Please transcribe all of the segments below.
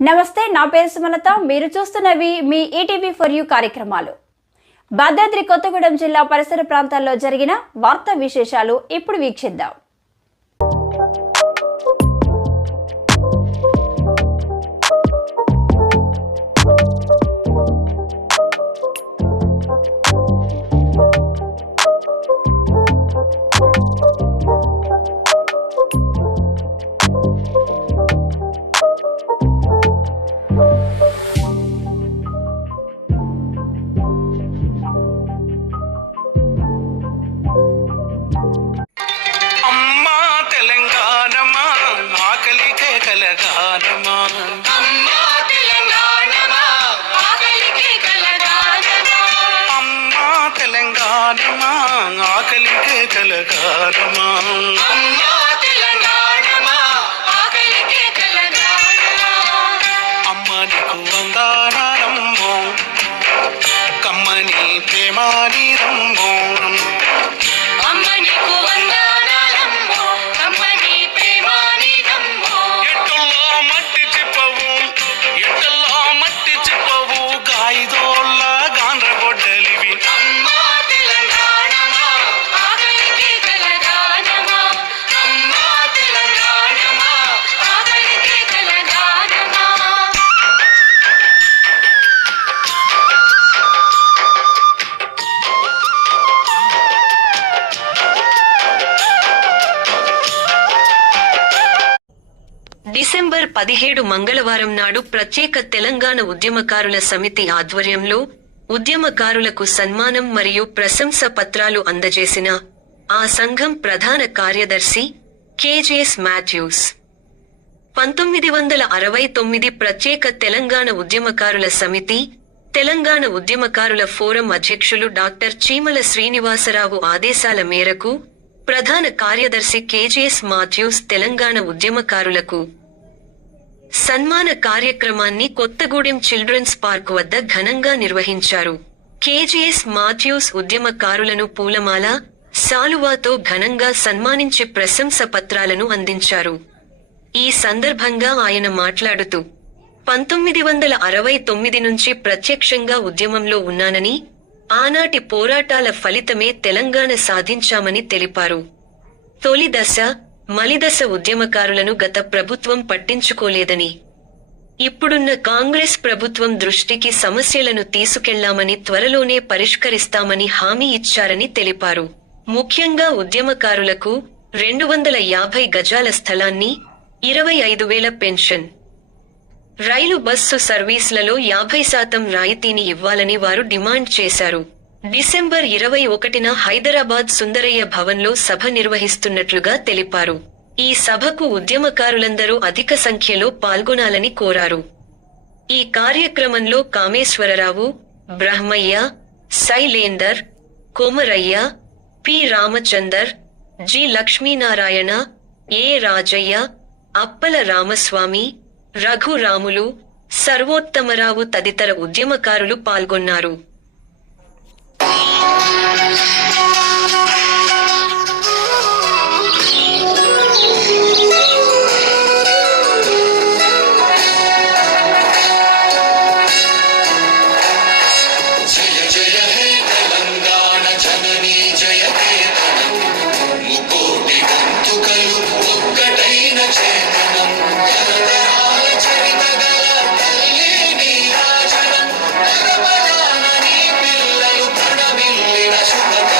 నమస్తే, నా పేరు సుమలత. మీరు చూస్తున్నవి మీ ఈటీవీ ఫర్ యూ కార్యక్రమాలు. భద్రాద్రి కొత్తగూడెం జిల్లా పరిసర ప్రాంతాల్లో జరిగిన వార్తా విశేషాలు ఇప్పుడు వీక్షిద్దాం. డిసెంబర్ 17 మంగళవారం నాడు ప్రత్యేక తెలంగాణ ఉద్యమకారుల సమితి ఆధ్వర్యంలో ఉద్యమకారులకు సన్మానం మరియు ప్రశంస పత్రాలు అందజేసిన ఆ సంఘం ప్రధాన కార్యదర్శి కేజేఎస్ మాథ్యూస్ 1969 ప్రత్యేక తెలంగాణ ఉద్యమకారుల సమితి తెలంగాణ ఉద్యమకారుల ఫోరం అధ్యక్షులు డాక్టర్ చీమల శ్రీనివాసరావు ఆదేశాల మేరకు ప్రధాన కార్యదర్శి కేజేఎస్ మాథ్యూస్ తెలంగాణ ఉద్యమకారులకు సన్మాన కార్యక్రమాన్ని కొత్తగూడెం చిల్డ్రన్స్ పార్క్ వద్ద ఘనంగా నిర్వహించారు. కేజేఎస్ మాథ్యూస్ ఉద్యమకారులను పూలమాల, శాలువాతో ఘనంగా సన్మానించి ప్రశంస పత్రాలను అందించారు. ఈ సందర్భంగా ఆయన మాట్లాడుతూ 1969 నుంచి ప్రత్యక్షంగా ఉద్యమంలో ఉన్నానని, ఆనాటి పోరాటాల ఫలితమే తెలంగాణ సాధించామని తెలిపారు. తొలి దశ, మలిదశ ఉద్యమకారులను గత ప్రభుత్వం పట్టించుకోలేదని, ఇప్పుడున్న కాంగ్రెస్ ప్రభుత్వం దృష్టికి సమస్యలను తీసుకెళ్లామని, త్వరలోనే పరిష్కరిస్తామని హామీ ఇచ్చారని తెలిపారు. ముఖ్యంగా ఉద్యమకారులకు 250 గజాల స్థలాన్ని, 25,000 పెన్షన్, రైలు బస్సు సర్వీసులలో 50% రాయితీని ఇవ్వాలని వారు డిమాండ్ చేశారు. డిసెంబర్ 21న హైదరాబాద్ సుందరయ్య భవన్లో సభ నిర్వహిస్తున్నట్లుగా తెలిపారు. ఈ సభకు ఉద్యమకారులందరూ అధిక సంఖ్యలో పాల్గొనాలని కోరారు. ఈ కార్యక్రమంలో కామేశ్వరరావు, బ్రహ్మయ్య, శైలేందర్, కోమరయ్య, పి రామచందర్, జి లక్ష్మీనారాయణ, ఏ రాజయ్య, అప్పల రామస్వామి, రఘురాములు, సర్వోత్తమరావు తదితర ఉద్యమకారులు పాల్గొన్నారు. శుభ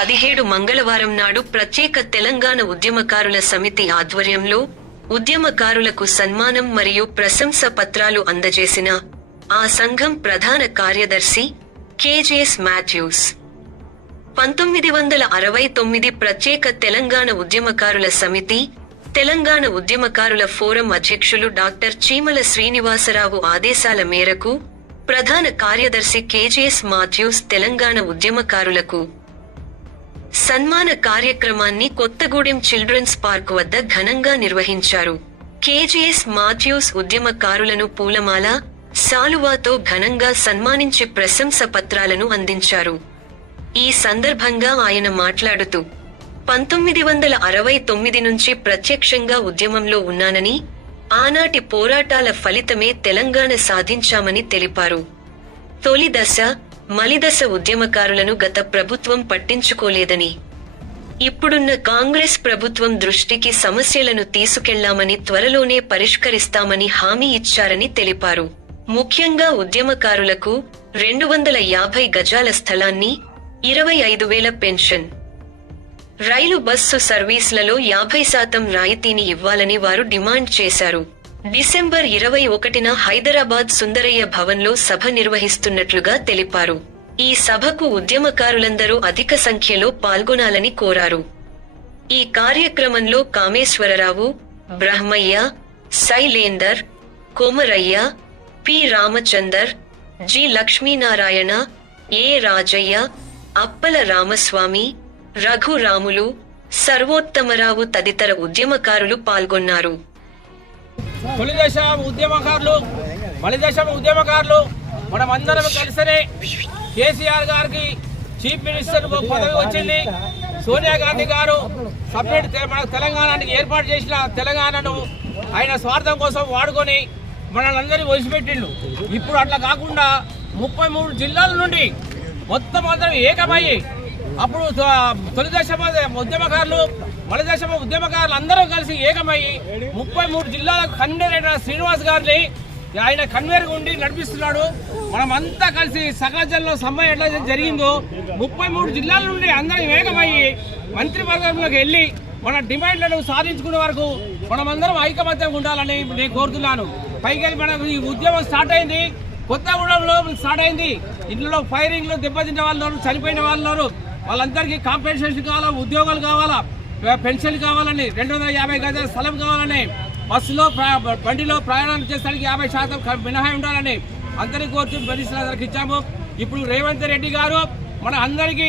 17 మంగళవారం నాడు ప్రత్యేక తెలంగాణ ఉద్యమకారుల సమితి ఆధ్వర్యంలో ఉద్యమకారులకు సన్మానం మరియు ప్రశంస పత్రాలు అందజేసిన ఆ సంఘం ప్రధాన కార్యదర్శి కేజీఎస్ మాథ్యూస్. 1969 ప్రత్యేక తెలంగాణ ఉద్యమకారుల సమితి, తెలంగాణ ఉద్యమకారుల ఫోరం అధ్యక్షులు డాక్టర్ చీమల శ్రీనివాసరావు ఆదేశాల మేరకు ప్రధాన కార్యదర్శి కేజీఎస్ మాథ్యూస్ తెలంగాణ ఉద్యమకారులకు సన్మాన కార్యక్రమాన్ని కొత్తగూడెం చిల్డ్రన్స్ పార్క్ వద్ద ఘనంగా నిర్వహించారు. కేజీఎస్ మాథ్యూస్ ఉద్యమకారులను పూలమాల, శాలువాతో ఘనంగా సన్మానించి ప్రశంస పత్రాలను అందించారు. ఈ సందర్భంగా ఆయన మాట్లాడుతూ 1969 నుంచి ప్రత్యక్షంగా ఉద్యమంలో ఉన్నానని, ఆనాటి పోరాటాల ఫలితమే తెలంగాణ సాధించామని తెలిపారు. తొలి దశ, మలిదశ ఉద్యమకారులను గత ప్రభుత్వం పట్టించుకోలేదని, ఇప్పుడున్న కాంగ్రెస్ ప్రభుత్వం దృష్టికి సమస్యలను తీసుకెళ్లామని, త్వరలోనే పరిష్కరిస్తామని హామీ ఇచ్చారని తెలిపారు. ముఖ్యంగా ఉద్యమకారులకు 250 గజాల స్థలాన్ని, 25,000 పెన్షన్, రైలు బస్సు సర్వీసులలో 50% రాయితీని ఇవ్వాలని వారు డిమాండ్ చేశారు. డిసెంబర్ 21న హైదరాబాద్ సుందరయ్య భవన్లో సభ నిర్వహిస్తున్నట్లుగా తెలిపారు. ఈ సభకు ఉద్యమకారులందరూ అధిక సంఖ్యలో పాల్గొనాలని కోరారు. ఈ కార్యక్రమంలో కామేశ్వరరావు, బ్రహ్మయ్య, శైలేందర్, కోమరయ్య, పి రామచందర్, జి లక్ష్మీనారాయణ, ఏ రాజయ్య, అప్పల రామస్వామి, రఘురాములు, సర్వోత్తమరావు తదితర ఉద్యమకారులు పాల్గొన్నారు. తొలి దశ ఉద్యమకారులు, మలిదశ ఉద్యమకారులు మనమందరం కలిసనే కేసీఆర్ గారికి చీఫ్ మినిస్టర్ పదవి వచ్చింది. సోనియా గాంధీ గారు సపరేట్ మన తెలంగాణకి ఏర్పాటు చేసిన తెలంగాణను ఆయన స్వార్థం కోసం వాడుకొని మనల్ని వదిలిపెట్టిండు. ఇప్పుడు అట్లా కాకుండా 33 జిల్లాల నుండి మొత్తం అందరం ఏకమయ్యి, అప్పుడు తొలి దశ ఉద్యమకారులు, మలిదశ ఉద్యమకారులు అందరూ కలిసి ఏకమయ్యి 33 జిల్లాలకు కన్వీనర్ అయిన శ్రీనివాస్ గారిని ఆయన కన్వీనర్గా ఉండి నడిపిస్తున్నాడు. మనమంతా కలిసి సకలజల్లో సమ్మె ఎట్లా జరిగిందో 33 జిల్లాల నుండి అందరం ఏకమయ్యి మంత్రివర్గంలోకి వెళ్ళి మన డిమాండ్లను సాధించుకునే వరకు మనమందరం ఐకమత్యంగా ఉండాలని నేను కోరుతున్నాను. పైకి మన ఈ ఉద్యమం స్టార్ట్ అయింది, కొత్తగూడెంలో స్టార్ట్ అయింది. ఇంట్లో ఫైరింగ్లు దెబ్బతిన్న వాళ్ళు, చనిపోయిన వాళ్ళు, వాళ్ళందరికీ కాంపెన్సేషన్ కావాలా, ఉద్యోగాలు కావాలా, పెన్షన్ కావాలని, 250 గజాల స్థలం కావాలని, బస్సులో బండిలో ప్రయాణం చేసేసరికి 50% మినహాయి ఉండాలని అందరికీ కోరుతూ మినిస్టర్లందరికి ఇచ్చాము. ఇప్పుడు రేవంత్ రెడ్డి గారు మన అందరికీ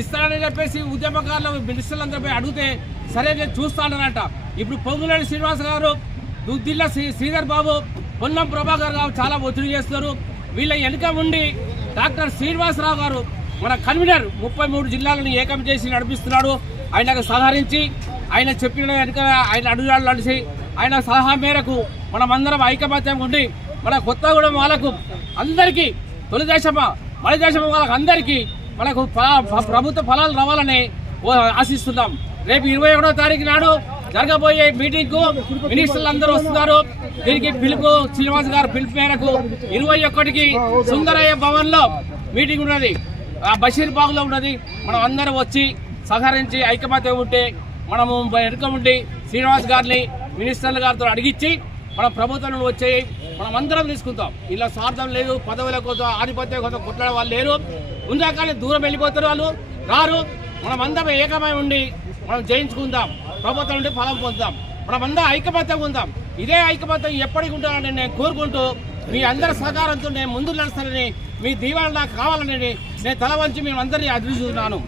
ఇస్తారని చెప్పేసి ఉద్యమకారులు మినిస్టర్లందరిపై అడిగితే సరే నేను చూస్తాననంట. ఇప్పుడు పొంగులేని శ్రీనివాస్ గారు, దుద్దిల్ల శ్రీధర్ బాబు, పొన్నం ప్రభాకర్ గారు చాలా ఒత్తిడి చేస్తున్నారు. వీళ్ళ వెనుక ఉండి డాక్టర్ శ్రీనివాసరావు గారు మన కన్వీనర్ 33 జిల్లాలను ఏకం చేసి నడిపిస్తున్నాడు. ఆయనకు సహకరించి ఆయన చెప్పిన వెనుక ఆయన అడుగుజాడలు నడిచి ఆయన సలహా మేరకు మనమందరం ఐకమత్యంగా ఉండి మన కొత్తగూడెం వాళ్ళకు అందరికీ, తొలి దశమ మలిదశమ వాళ్ళకు అందరికీ మనకు ప్రభుత్వ ఫలాలు రావాలని ఆశిస్తున్నాం. రేపు 21వ తారీఖు నాడు జరగబోయే మీటింగ్ కు మినిస్టర్లు అందరూ వస్తున్నారు. దీనికి పిలుపు శ్రీనివాస్ గారు పిలుపు మేరకు 21కి సుందరయ్య భవన్ లో మీటింగ్ ఉన్నది, బషీర్బాగ్ లో ఉన్నది. మనం అందరం వచ్చి సహకరించి ఐకమత్యం ఉంటే మనము వెనుక ఉండి శ్రీనివాస్ గారిని మినిస్టర్ల గారితో అడిగించి మన ప్రభుత్వం వచ్చి మనం అందరం తీసుకుంటాం. ఇలా స్వార్థం లేదు, పదవుల కోసం ఆధిపత్యం కోసం కొట్లాడే వాళ్ళు లేరు. ఉందా కానీ దూరం వెళ్ళిపోతారు, వాళ్ళు రారు. మనమందరం ఏకమై ఉండి మనం జయించుకుందాం, ప్రభుత్వం నుండి ఫలం పొందుతాం, మనమందరం ఐకమత్యంగా ఉందాం. ఇదే ఐకమత్యం ఎప్పటికి ఉండాలని నేను కోరుకుంటూ మీ అందరి సహకారంతో నేను ముందు నడుస్తానని, మీ దీవెన నాకు కావాలని నేను తల వంచి మేము అందరినీ అభినందిస్తున్నాను.